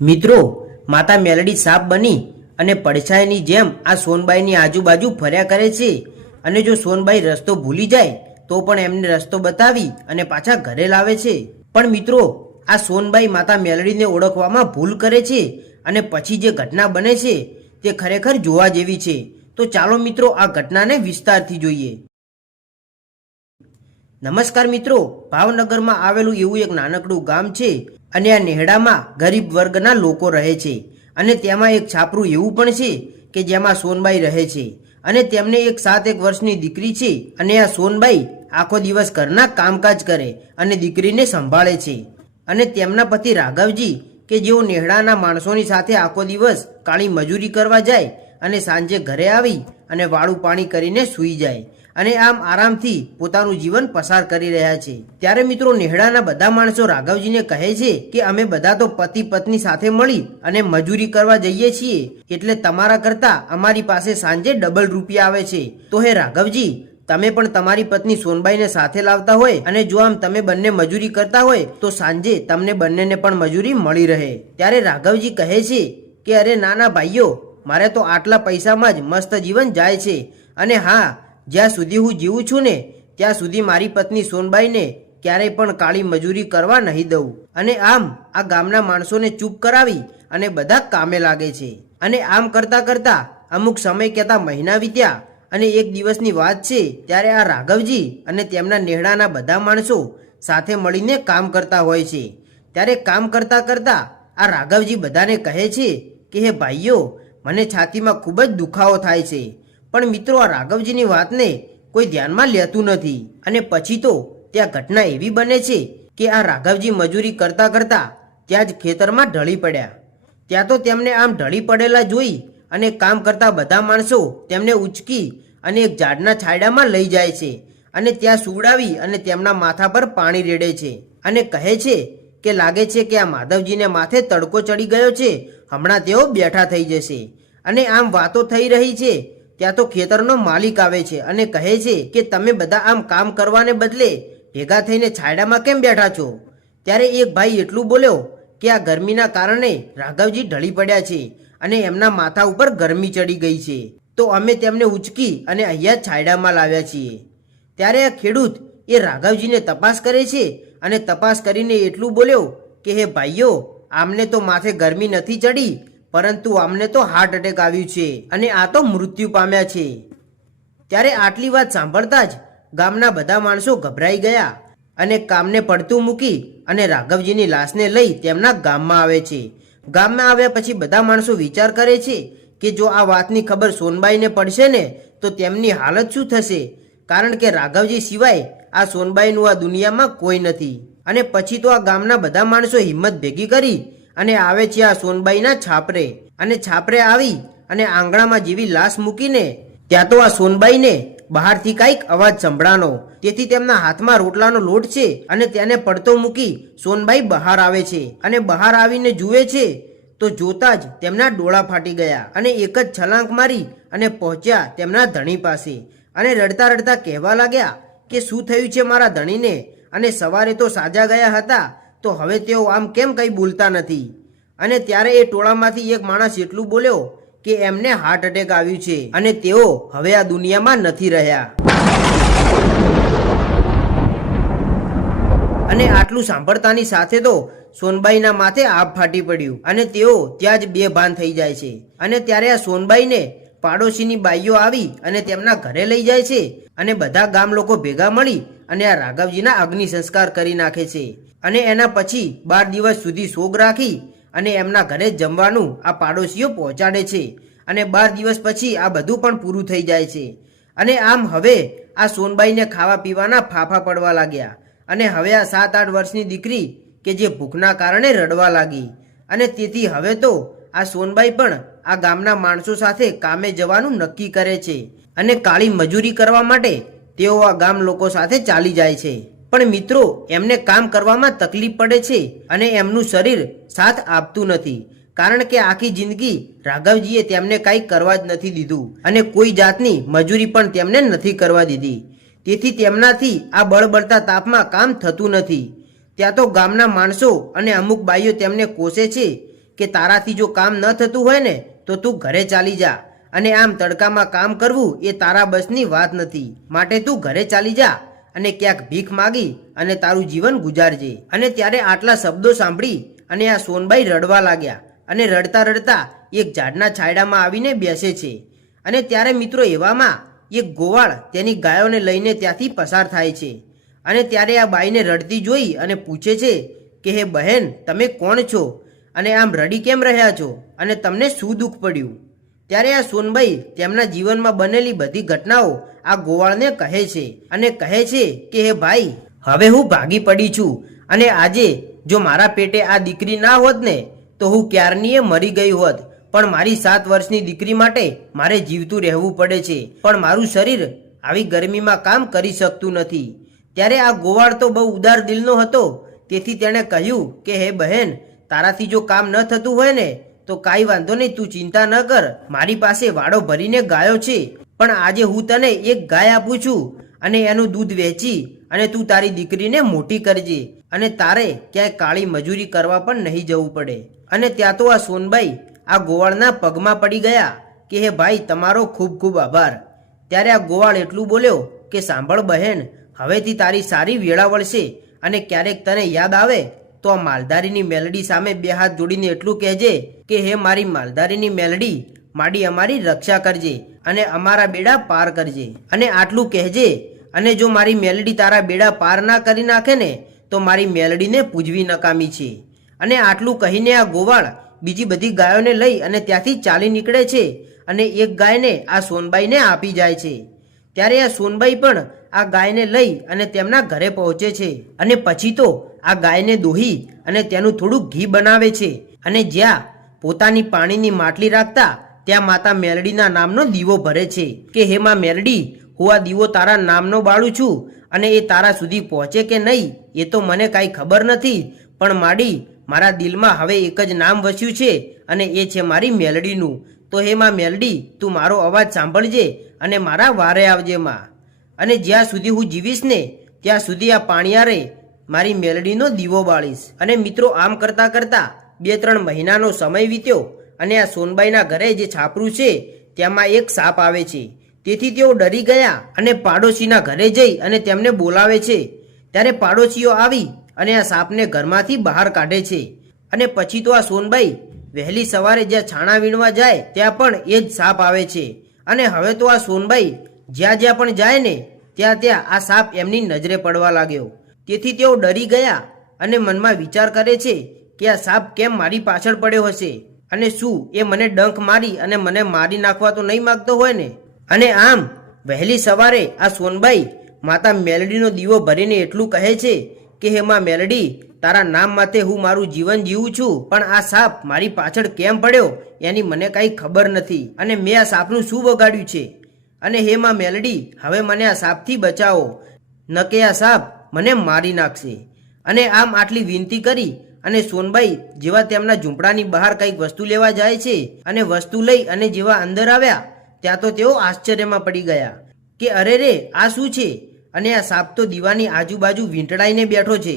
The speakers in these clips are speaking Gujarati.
મિત્રો, માતા મેલડી સાપ બની અને પડછાયાની જેમ આ સોનબાઈની આજુબાજુ ફર્યા કરે છે. અને જો સોનબાઈ રસ્તો ભૂલી જાય, તો પણ એમને રસ્તો બતાવી અને પાછા ઘરે લાવે છે. પણ મિત્રો, આ સોનબાઈ માતા મેલડીને ઓળખવામાં ભૂલ કરે છે અને પછી જે ઘટના બને છે, તે ખરેખર જોવા જેવી છે. તો ચાલો મિત્રો, આ ઘટનાને વિસ્તારથી જોઈએ. નમસ્કાર મિત્રો, ભાવનગરમાં આવેલું એવું એક નાનકડું ગામ છે અને આ નેહડામાં ગરીબ વર્ગના લોકો રહે છે. અને તેમાં એક છાપરું એવું પણ છે કે જેમાં સોનબાઈ રહે છે. અને તેમને એક સાત એક વર્ષની દીકરી છે અને આ સોનબાઈ આખો દિવસ ઘરના કામકાજ કરે અને દીકરીને સંભાળે છે. અને તેમના પતિ રાઘવજી કે જેઓ નેહડાના માણસોની સાથે આખો દિવસ કાળી મજૂરી કરવા જાય અને સાંજે ઘરે આવી અને વાળું પાણી કરીને સૂઈ જાય. અને આમ આરામથી પોતાનું જીવન પસાર કરી રહ્યા છે. ત્યારે મિત્રો નેહડાના બધા માણસો રાઘવજીને કહે છે કે અમે બધા તો પતિ પત્ની સાથે મળી અને મજૂરી કરવા જઈએ છીએ. એટલે તમારા કરતા અમારી પાસે સાંજે ડબલ રૂપિયા આવે છે. તો હે રાઘવજી, તમે પણ તમારી પત્ની સોનબાઈને સાથે લાવતા હોય અને જો આમ તમે બંને મજૂરી કરતા હોય, તો સાંજે તમને બંનેને પણ મજૂરી મળી રહે. ત્યારે રાઘવજી કહે છે કે અરે નાના ભાઈઓ, મારે તો આટલા પૈસામાં જ મસ્ત જીવન જાય છે. અને હા જ્યાં સુધી હું જીવું છું ને, ત્યાં સુધી મારી પત્ની સોનબાઈને ક્યારેય પણ કાળી મજૂરી કરવા નહીં દઉં. અને આમ આ ગામના માણસોને ચૂપ કરાવી અને બધા કામે લાગે છે. અને આમ કરતા કરતા અમુક સમય કહેતા મહિના વીત્યા અને એક દિવસની વાત છે, ત્યારે આ રાઘવજી અને તેમના નેહડાના બધા માણસો સાથે મળીને કામ કરતા હોય છે. ત્યારે કામ કરતા કરતા આ રાઘવજી બધાને કહે છે કે, હે ભાઈઓ, મને છાતીમાં ખૂબ જ દુખાવો થાય છે. પણ મિત્રો, આ રાઘવજીની વાતને કોઈ ધ્યાનમાં લેતું નથી. અને પછી તો ત્યાં ઘટના એવી બને છે કે આ રાઘવજી મજૂરી કરતા કરતા ત્યાં જ ખેતરમાં ઢળી પડ્યા. ત્યાં તો તેમને આમ ઢળી પડેલા જોઈ અને કામ કરતા બધા માણસો તેમને ઉચકી અને એક ઝાડના છાંયડામાં લઈ જાય છે અને ત્યાં સુવડાવી અને તેમના માથા પર પાણી રેડે છે અને કહે છે કે લાગે છે કે આ માધવજીને માથે તડકો ચડી ગયો છે. હમણાં તેઓ બેઠા થઈ જશે. અને આમ વાતો થઈ રહી છે ત્યાં તો ખેતરનો માલિક આવે છે અને કહે છે કે તમે બધા આમ કામ કરવાને બદલે ભેગા થઈને છાયડામાં કેમ બેઠા છો? ત્યારે એક ભાઈ એટલું બોલ્યો કે આ ગરમીના કારણે રાઘવજી ઢળી પડ્યા છે અને એમના માથા ઉપર ગરમી ચડી ગઈ છે. તો અમે તેમને ઉચકી અને અહીંયા છાયડામાં લાવ્યા છીએ. ત્યારે આ ખેડૂત એ રાઘવજીને તપાસ કરે છે અને તપાસ કરીને એટલું બોલ્યો કે, હે ભાઈઓ, આમને તો માથે ગરમી નથી ચડી પરંતુ આમને તો હાર્ટ એટેક આવ્યું છે અને આ તો મૃત્યુ પામ્યા છે. ત્યારે આટલી વાત સાંભળતા જ ગામના બધા માણસો ગભરાઈ ગયા અને કામને પડતું મૂકી અને રાઘવજીની લાશને લઈ તેમના ગામમાં આવે છે. ગામમાં આવ્યા પછી બધા માણસો વિચાર કરે છે કે જો આ વાતની ખબર સોનબાઈને પડશે ને, તો તેમની હાલત શું થશે? કારણ કે રાઘવજી સિવાય આ સોનબાઈનું આ દુનિયામાં કોઈ નથી. અને પછી તો આ ગામના બધા માણસો હિંમત ભેગી કરી અને આવે છે આ સોનબાઈના છાપરે. અને છાપરે આવી અને આંગણામાં જેવી લાશ મૂકીને ત્યાં તો આ સોનબાઈને બહારથી કાંઈક અવાજ સંભળાનો તેથી તેમના હાથમાં રોટલાનો લોટ છે અને તેને પડતો મૂકી સોનબાઈ બહાર આવે છે. અને બહાર આવીને જુએ છે તો જોતા જ તેમના ડોળા ફાટી ગયા અને એક જ છલાંક મારી અને પહોંચ્યા તેમના ધણી પાસે. અને રડતા રડતા કહેવા લાગ્યા કે શું થયું છે મારા ધણીને? અને સવારે તો સાજા ગયા હતા તો હવે તેઓ આમ કેમ કંઈ બોલતા નથી? અને ત્યારે એ ટોળામાંથી એક માણસ એટલું બોલ્યો કે એમને હાર્ટ એટેક આવ્યું છે અને તેઓ હવે આ દુનિયામાં નથી રહ્યા. અને આટલું સાંભળતાની સાથે તો સોનબાઈના માથે આપ ફાટી પડ્યું અને તેઓ ત્યાં જ બે ભાન થઈ જાય છે. અને ત્યારે આ સોનબાઈને પાડોશીની બાઈઓ આવી અને તેમના ઘરે લઈ જાય છે અને બધા ગામ લોકો ભેગા મળી અને આ રાઘવજીના અગ્નિ સંસ્કાર કરી નાખે છે. અને એના પછી બાર દિવસ સુધી સોગ રાખી અને એમના ઘરે જમવાનું આ પાડોશીઓ પહોંચાડે છે. અને બાર દિવસ પછી આ બધું પણ પૂરું થઈ જાય છે. અને આમ હવે આ સોનબાઈને ખાવા પીવાના ફાફા પડવા લાગ્યા. અને હવે આ સાત આઠ વર્ષની દીકરી કે જે ભૂખના કારણે રડવા લાગી. અને તેથી હવે તો આ સોનબાઈ પણ આ ગામના માણસો સાથે કામે જવાનું નક્કી કરે છે. અને કાળી મજૂરી કરવા માટે તેઓ આ ગામ લોકો સાથે ચાલી જાય છે. પણ મિત્રો, એમને કામ કરવામાં તકલીફ પડે છે અને એમનું શરીર સાથ આપતું નથી. કારણ કે આખી જિંદગી રાઘવજીએ તેમને કાંઈ કરવા જ નથી દીધું અને કોઈ જાતની મજૂરી પણ તેમને નથી કરવા દીધી. તેથી તેમનાથી આ બળબળતા તાપમાં કામ થતું નથી. ત્યાં તો ગામના માણસો અને અમુક બાઈઓ તેમને કોસે છે કે તારાથી જો કામ ન થતું હોય ને, તો તું ઘરે ચાલી જા અને આમ તડકામાં કામ કરવું એ તારા બસની વાત નથી. માટે તું ઘરે ચાલી જા અને ક્યાંક ભીખ માગી અને તારું જીવન ગુજારજે. અને ત્યારે આટલા શબ્દો સાંભળી અને આ સોનબાઈ રડવા લાગ્યા અને રડતા રડતા એક ઝાડના છાંયડામાં આવીને બેસે છે. અને ત્યારે મિત્રો એવામાં એક ગોવાળ તેની ગાયોને લઈને ત્યાંથી પસાર થાય છે. અને ત્યારે આ બાઈને રડતી જોઈ અને પૂછે છે કે, હે બહેન, તમે કોણ છો? અને આમ રડી કેમ રહ્યા છો? અને તમને શું દુઃખ પડ્યું? ત્યારે આ સોનબાઈ તેમના જીવનમાં બનેલી બધી ઘટનાઓ આ ગોવાળને કહે છે અને કહે છે કે, હે ભાઈ, હવે હું ભાગી પડી છું અને આજે જો મારા પેટે આ દીકરી ના હોત ને, તો હું ક્યારનીએ મરી ગઈ હોત. પણ મારી સાત વર્ષની દીકરી માટે મારે જીવતું રહેવું પડે છે. પણ મારું શરીર આવી ગરમીમાં કામ કરી શકતું નથી. ત્યારે આ ગોવાળ તો બહુ ઉદાર દિલનો હતો. તેથી તેણે કહ્યું કે, હે બહેન, તારાથી જો કામ ન થતું હોય ને તો કાંઈ વાંધો નહીં, તું ચિંતા ન કર. મારી પાસે વાડો ભરીને ગાયો છે. પણ આજે હું તને એક ગાય આપું છું અને એનું દૂધ વેચી અને તું તારી દીકરીને મોટી કરજે. અને તારે ક્યાંય કાળી મજૂરી કરવા પણ નહીં જવું પડે. અને ત્યાં તો આ સોનબાઈ આ ગોવાળના પગમાં પડી ગયા કે, હે ભાઈ, તમારો ખૂબ ખૂબ આભાર. ત્યારે આ ગોવાળ એટલું બોલ્યો કે, સાંભળ બહેન, હવેથી તારી સારી વેળા વળશે અને ક્યારેક તને યાદ આવે તો માલધારીની મેલડી સામે બે હાથ જોડીને એટલું કહેજે કે, હે મારી માલધારીની મેલડી, માડી અમારી રક્ષા કરજે અને અમારા બેડા પાર કરજે. અને આટલું કહેજે, અને જો મારી મેલડી તારા બેડા પાર ના કરી નાખે ને, તો મારી મેલડીને પૂજવી નકામી છે. અને આટલું કહીને આ ગોવાળ બીજી બધી ગાયોને લઈ અને ત્યાંથી ચાલી નીકળે છે અને એક ગાયને આ સોનબાઈને આપી જાય છે. ત્યારે આ સોનબાઈ પણ આ ગાયને લઈ અને તેમના ઘરે પહોંચે છે. અને પછી તો આ ગાયને દોહી અને તેનું થોડું ઘી બનાવે છે. અને જ્યાં પોતાની પાણીની માટલી રાખતા ત્યાં માતા મેલડીના નામનો દીવો ભરે છે. કે હે માં મેલડી, હું આ દીવો તારા નામનો બાળું છું અને એ તારા સુધી પહોંચે કે નહીં, એ તો મને કાંઈ ખબર નથી. પણ માડી, મારા દિલમાં હવે એક જ નામ વસ્યું છે અને એ છે મારી મેલડીનું. તો હે માં મેલડી, તું મારો અવાજ સાંભળજે અને મારા વારે આવજે માં. અને જ્યાં સુધી હું જીવીશ ને, ત્યાં સુધી આ પાણિયારે મારી મેલડીનો દીવો બાળીશ. અને મિત્રો, આમ કરતા કરતા બે ત્રણ મહિનાનો સમય વીત્યો અને આ સોનબાઈના ઘરે જે છાપરું છે તેમાં એક સાપ આવે છે. તેથી તેઓ ડરી ગયા અને પાડોશીના ઘરે જઈ અને તેમને બોલાવે છે. ત્યારે પાડોશીઓ આવી અને આ સાપને ઘરમાંથી બહાર કાઢે છે. અને પછી તો આ સોનબાઈ વહેલી સવારે જ્યાં છાણા વીણવા જાય, ત્યાં પણ એ જ સાપ આવે છે. અને હવે તો આ સોનબાઈ જ્યાં જ્યાં પણ જાય ને, ત્યાં ત્યાં આ સાપ એમની નજરે પડવા લાગ્યો. તેથી તેઓ ડરી ગયા અને મનમાં વિચાર કરે છે કે આ સાપ કેમ મારી પાછળ પડ્યો હશે? અને શું એ મને ડંખ મારી અને મને મારી નાખવા તો નહીં માગતો હોય ને? અને આમ, વહેલી સવારે આ સોનબાઈ માતા મેલડીનો દીવો ભરીને એટલું કહે છે કે, હે માં મેલડી, તારા નામ માથે હું મારું જીવન જીવું છું, પણ આ સાપ મારી પાછળ કેમ પડ્યો એની મને કાંઈ ખબર નથી. અને મેં આ સાપનું શું બગાડ્યું છે? અને હે માં મેલડી, હવે મને આ સાપથી બચાવો. ન કે આ સાપ મને મારી નાખશે. અને આમ આટલી વિનંતી કરી અને સોનબાઈ જેવા તેમના ઝૂંપડાની બહાર કંઈક વસ્તુ લેવા જાય છે અને વસ્તુ લઈ અને જેવા અંદર આવ્યા, ત્યાં તો તેઓ આશ્ચર્યમાં પડી ગયા કે અરે રે, આ શું છે? અને આ સાપ તો દીવાની આજુબાજુ વીંટળાઈને બેઠો છે.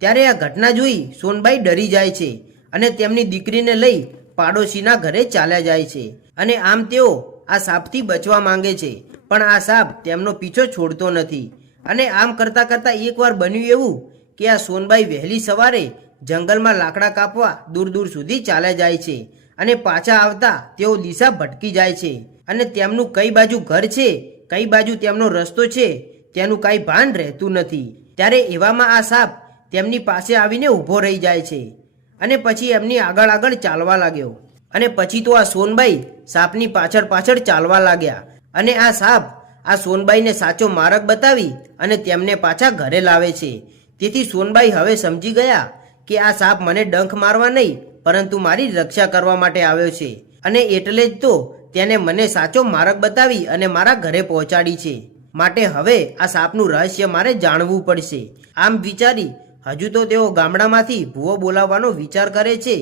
ત્યારે આ ઘટના જોઈ સોનબાઈ ડરી જાય છે અને તેમની દીકરીને લઈ પાડોશીના ઘરે ચાલ્યા જાય છે. અને આમ તેઓ આ સાપથી બચવા માંગે છે. પણ આ સાપ તેમનો પીછો છોડતો નથી. અને આમ કરતા કરતા એકવાર બન્યું એવું કે આ સોનબાઈ વહેલી સવારે જંગલમાં લાકડા કાપવા દૂર દૂર સુધી ચાલ્યા જાય છે અને પાછા આવતા તેઓ દિશા ભટકી જાય છે. અને તેમનું કઈ બાજુ ઘર છે, કઈ બાજુ તેમનો રસ્તો છે, તેનું કાંઈ ભાન રહેતું નથી. ત્યારે એવામાં આ સાપ તેમની પાસે આવીને ઊભો રહી જાય છે અને પછી એમની આગળ આગળ ચાલવા લાગ્યો. અને પછી તો આ સોનબાઈ સાપની પાછળ પાછળ ચાલવા લાગ્યા અને આ સાપ આ સોનબાઈને સાચો માર્ગ બતાવી અને તેમને પાછા ઘરે લાવે છે. તેથી સોનબાઈ હવે સમજી ગયા કે આ સાપ મને ડંખ મારવા નહીં, પરંતુ મારી રક્ષા કરવા માટે આવ્યો છે. અને એટલે જ તો તેને મને સાચો માર્ગ બતાવી અને મારા ઘરે પહોંચાડી છે. માટે હવે આ સાપનું રહસ્ય મારે જાણવું પડશે. આમ વિચારી હજુ તો તેઓ ગામડામાંથી ભૂવો બોલાવવાનો વિચાર કરે છે.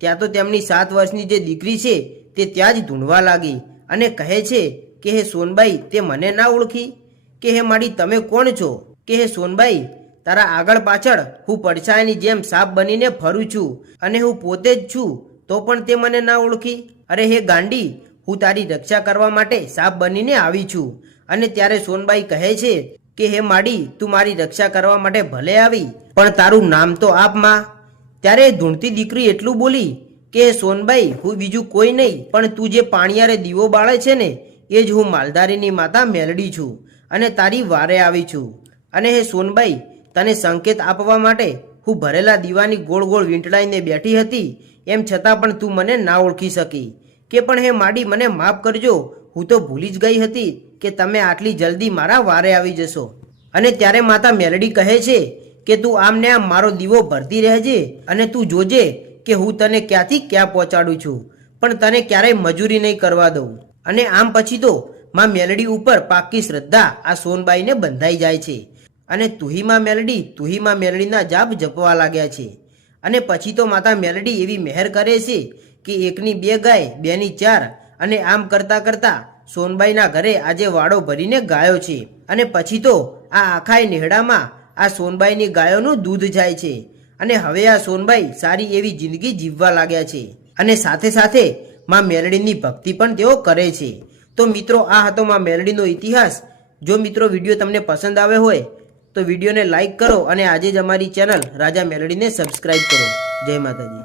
ત્યાં તો તેમની સાત વર્ષની જે દીકરી છે તે ત્યાં જ ધૂંઢવા લાગી અને કહે છે કે હે સોનબાઈ, તે મને ના ઓળખી? કે હે માડી, તમે કોણ છો? કે હે સોનબાઈ, તારા આગળ પાછળ હું પડછાયાની જેમ સાપ બનીને ફરું છું અને હું પોતે જ છું, તો પણ તે મને ના ઓળખી? અરે હે ગાંડી, હું તારી રક્ષા કરવા માટે સાપ બનીને આવી છું અને ત્યારે સોનબાઈ કહે છે કે, હે માડી, તું મારી રક્ષા કરવા માટે ભલે આવી, પણ તારું નામ તો આપમાં. ત્યારે ધૂણતી દીકરી એટલું બોલી કે, સોનબાઈ, હું બીજું કોઈ નહીં, પણ તું જે પાણીયારે દીવો બાળે છે ને એ જ હું માલધારીની માતા મેલડી છું અને તારી વારે આવી છું. અને હે સોનબાઈ, તને સંકેત આપવા માટે હું ભરેલા દીવાની ગોળ ગોળ વીંટળાઈને બેઠી હતી, એમ છતાં પણ તું મને ના ઓળખી શકી. કે પણ હે માડી, મને માફ કરજો, હું તો ભૂલી જ ગઈ હતી કે તમે આટલી જલ્દી મારા વારે આવી જશો. અને ત્યારે માતા મેલડી કહે છે કે તું આમ ને આમ મારો દીવો ભરતી રહેજે અને તું જોજે કે હું તને ક્યાંથી ક્યાં પહોંચાડું છું. પણ તને ક્યારેય મજૂરી નહીં કરવા દઉં. અને આમ પછી તો માં મેલડી ઉપર પાકી શ્રદ્ધા આ સોનબાઈને બંધાઈ જાય છે. અને તુહીમાં મેલડી તુહીમાં મેલડીના જાપ જપવા લાગ્યા છે. અને પછી તો માતા મેલડી એવી મહેર કરે છે કે એકની બે ગાય, બેની ચાર અને આમ કરતા કરતા સોનબાઈના ઘરે આજે વાડો ભરીને ગાયો છે. અને પછી તો આ આખાય નેહડામાં આ સોનબાઈની ગાયોનું દૂધ જાય છે. અને હવે આ સોનબાઈ સારી એવી જિંદગી જીવવા લાગ્યા છે. અને સાથે સાથે માં મેલડીની ભક્તિ પણ તેઓ કરે છે. તો મિત્રો, આ હતો માં મેલડીનો ઇતિહાસ. જો મિત્રો વીડિયો તમને પસંદ આવે હોય, તો વિડીયોને લાઇક કરો અને આજે જ અમારી ચેનલ રાજા મેલડીને સબસ્ક્રાઈબ કરો. જય માતાજી.